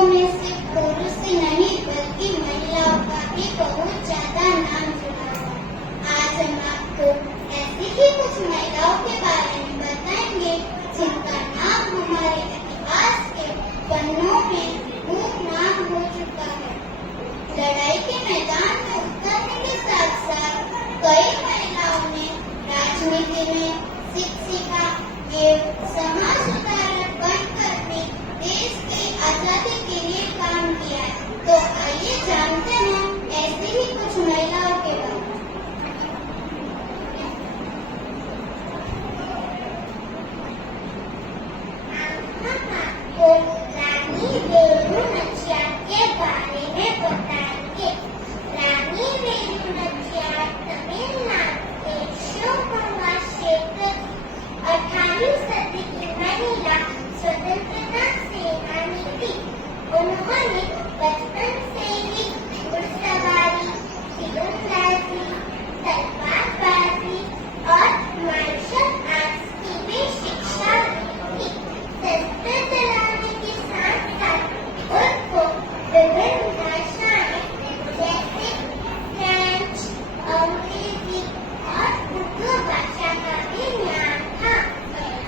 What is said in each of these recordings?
पुरुषों में सिर्फ पुरुष ही नहीं बल्कि महिलाओं का भी बहुत ज्यादा नाम जुड़ा है। आज हम आपको ऐसी ही कुछ महिलाओं के बारे में बताएंगे जिनका नाम हमारे इतिहास के पन्नों में नाम हो चुका है। लड़ाई के मैदान में उतरने के साथ साथ कई महिलाओं ने राजनीति में शिक्षा एवं समाज सुधारक बनकर भी देश की आजादी के लिए काम किया है। तो आइए जानते हैं ऐसी ही कुछ महिलाओं के बारे में। रानी वेलु नाचियार के बारे में बताएंगे। रानी वेलु नाचियार तमिलनाडु के शिवगंगा क्षेत्र 18वीं सदी की महिला स्वतंत्रता सेनानी थी। उन्होंने बचपन से ही घुड़सवारी, तीरंदाजी, तलवारबाजी और मार्शल आर्ट्स की भी शिक्षा ली थी। शस्त्र चलाने के साथ साथ उनको विभिन्न भाषाएं जैसे फ्रेंच, अंग्रेजी और उर्दू भाषा का भी ज्ञान था।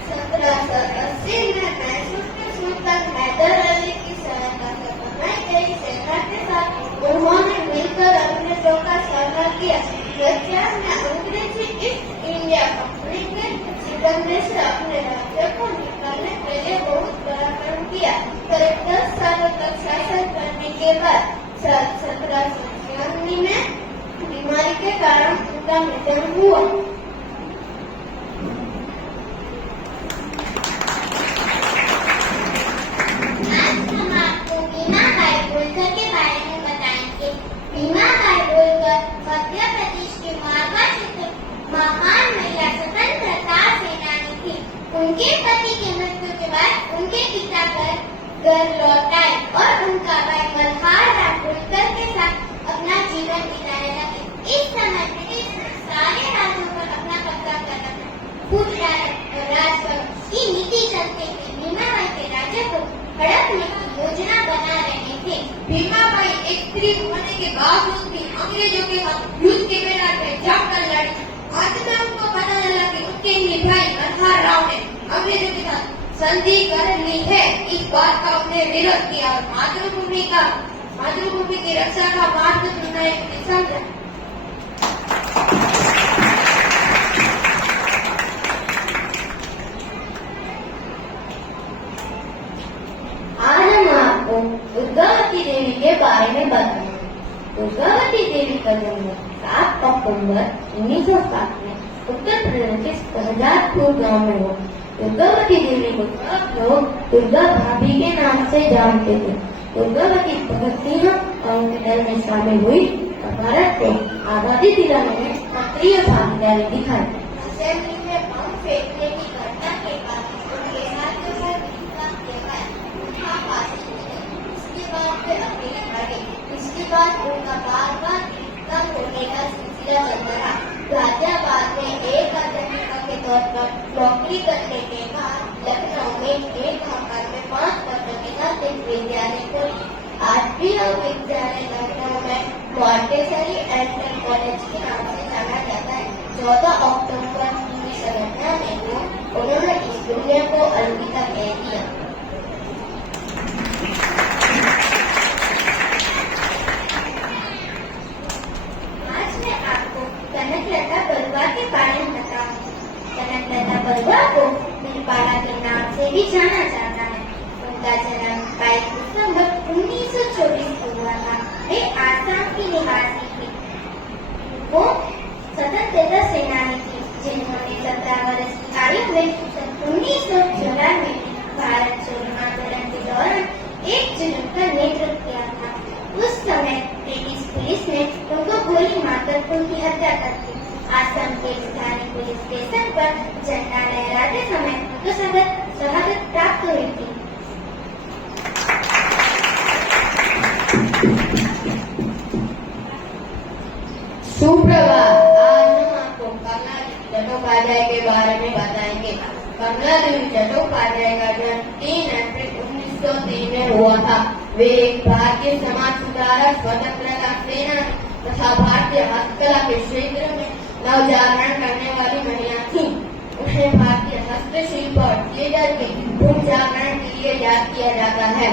1780 में मैसूर के सुल्तान हैदर अली की सहायता से बनाई गई सेना के साथ उन्होंने मिलकर अंग्रेजों का सामना किया। ब्रिटिश ने अंग्रेजी ईस्ट इंडिया कंपनी के सिकंदर से अपने राज्य को निकालने के लिए बहुत बड़ा काम किया। करीब 10 सालों तक शासन करने के बाद 1796 में बीमारी के कारण उनका निधन हुआ। आज हम आपको भीमाबाई होलकर के बारे में बताएंगे। भीमाबाई होलकर मध्य प्रदेश के मालवा क्षेत्र महान महिला स्वतंत्रता सेनानी थी। उनके पति की मृत्यु के बाद उनके पिता घर लौट आए और उनका भाई मल्हार राव होलकर के साथ अपना जीवन बिताने लगे। इस समय ब्रिटिश सारे राज्यों पर अपना कब्जा करना फूट राज की नीति चलते हुए भीमाबाई के राज्य को हड़पने की योजना बना रहे थे। भीमाबाई एक स्त्री होने के बावजूद भी अंग्रेजों के साथ युद्ध के मैदान में जाकर लड़ी। अंत में उनको पता चला कि उनके ही भाई मल्हार राव ने अंग्रेजों के साथ संधि कर ली है। इस बात का उन्हें विरोध किया और मातृभूमि की रक्षा का मार्ग चुनना समझा। आज हम आपको दुर्गावती देवी के बारे में बताएंगे। दुर्गावती देवी का जन्म 7 अक्टूबर 1907 में उत्तर प्रदेश के शहजादपुर गांव में हुआ। दुर्गावती देवी को सब लोग दुर्गा भाभी के नाम से जानते थे। दुर्गावती भगत सिंह और उनके दल में शामिल हुई और भारत को आजादी दिलाने में सक्रिय भागीदारी दिखाई। असेंबली में बम फेंकने की घटना के बाद उनके राज्य में इसके बाद वे अकेले रहे। इसके बाद उनका बार-बार कम होने का सिलसिला चलता रहा। गाजियाबाद में एक अध्यापिका के तौर पर नौकरी करने के बाद लखनऊ में एक मकान में 5 वर्षों के साथ एक विद्यालय खोली। आज भी यह विद्यालय लखनऊ में मॉन्टेसरी एंड कॉलेज के नाम से जाना जाता है। 14 अक्टूबर 1999 को उन्होंने इस दुनिया को अलविदा कह दिया। कनकलता बरुआ के बारे में बताऊंगी। कनकलता बरुआ को बीरपाड़ा के नाम से भी जाना जाता है। उनका जन्म 22 दिसंबर 1924 को हुआ था। वे आसाम की निवासी थी। वो स्वतंत्रता सेनानी थी जिन्होंने 17 वर्ष की आयु में 1914 में भारत छोड़ो आंदोलन के दौरान एक जुलूम का नेतृत्व किया था। उस समय ब्रिटिश पुलिस ने उनको गोली मारकर उनकी हत्या कर दी। आसाम के स्थानीय पुलिस स्टेशन पर झंडा लहराते समय उनको शहादत प्राप्त हुई थी। सुप्रभात। आज हम आपको कमला चट्टोपाध्याय के बारे में बताएंगे। कमला देवी चट्टोपाध्याय का जन्म 3 अप्रैल 1903 में हुआ था। वे एक भारतीय समाज सुधारक, स्वतंत्रता सेना तथा भारतीय हस्तकला के क्षेत्र में नवजागरण करने वाली महिला थी। उन्हें भारतीय हस्तशिल्प और थिएटर के पुनः जागरण के लिए याद किया जाता है।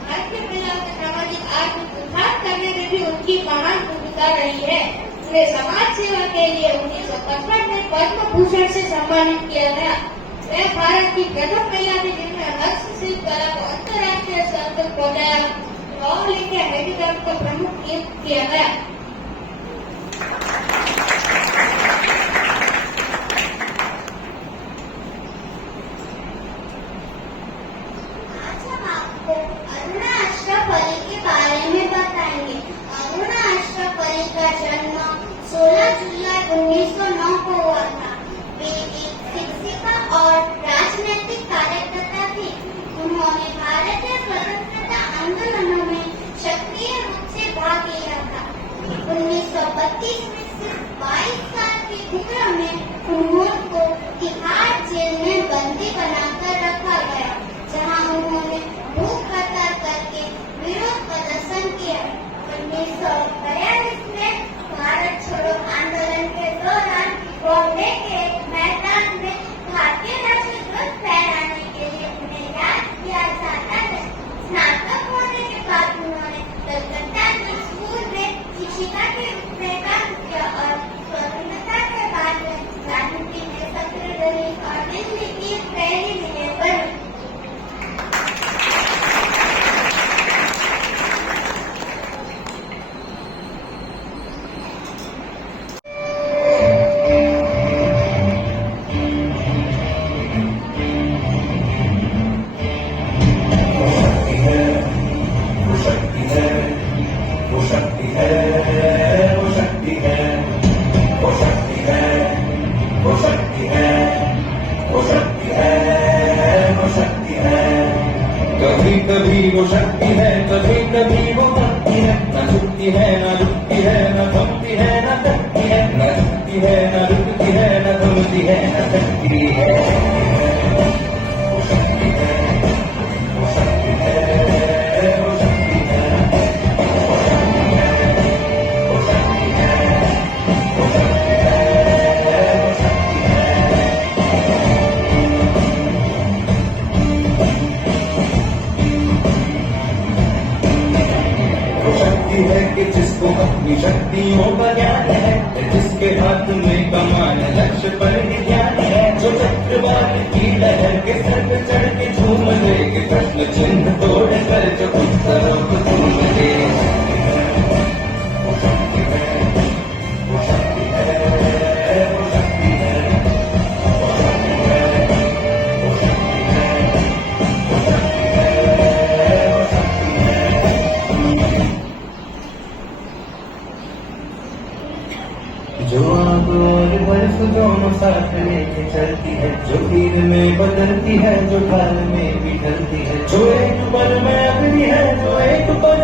भारतीय महिलाओं के सामाजिक आर्थिक सुधार करने में भी उनकी महान भूमिका रही है। उन्हें समाज सेवा के लिए 1955 में पद्म भूषण से सम्मानित किया गया। वह भारत की प्रथम महिला थी जिन्होंने हस्तशिल्प कला को अंतर्राष्ट्रीय स्तर तक पहुंचाया। ऑल इंडिया हैंडीक्राफ्ट का प्रमुख नियुक्त किया गया। आज हम आपको अरुणा अशरफ अली के बारे में बताएंगे। अरुणा अशरफ अली का जन्म 16 जुलाई 1909 को हुआ था। वे एक शिक्षिका और राजनीतिक कार्यकर्ता थी। उन्होंने भारतीय स्वतंत्रता आंदोलनों में सक्रिय रूप से भाग लिया था। 1932 में सिर्फ 22 साल की उम्र में उन्होंने तिहाड़ जेल में बंदी बनाकर रखा गया, जहां उन्होंने भूख हड़ताल करके विरोध प्रदर्शन किया। 1942 में भारत छोड़ो आंदोलन के दौरान बॉम्बे के मैदान में भारतीय राष्ट्रीय ध्वज फहराने के लिए उन्हें याद किया जाता है। स्नातक होने के बाद उन्होंने कलकत्ता के स्कूल में शिक्षिका के रूप में काम किया और स्वतंत्रता के बाद में राजनीति में सक्रिय रही और दिल्ली की पहली मेयर बनी। कभी कभी वो शक्ति है, कभी कभी वो भक्ति है, न झुकती है न रुकती है, न थमती है न थकती है, न झुकती है न रुकती है, न थमती है न थकती है। वो शक्ति है, वो शक्ति है, वो शक्ति है, वो शक्ति है, वो शक्ति है, वो शक्ति है, वो शक्ति है। शक्ति है कि जिसको अपनी शक्तियों का ज्ञान है, जिसके हाथ में कमान लक्ष्य पर ही ध्यान है, जो चक्रवात की लहर के सर पे चढ़ के झूम ले, कि प्रश्न चिन्ह तोड़ कर जो उत्तरों को झूम ले। वो शक्ति है, वो शक्ति है, वो शक्ति है, वो शक्ति है, वो शक्ति है, वो शक्ति है, वो शक्ति है। जो आग और बर्फ दोनों साथ लेके चलती है, जो तीर में बदलती है, जो ढाल में भी ढलती है, जो एक पल में अगली है, जो एक पल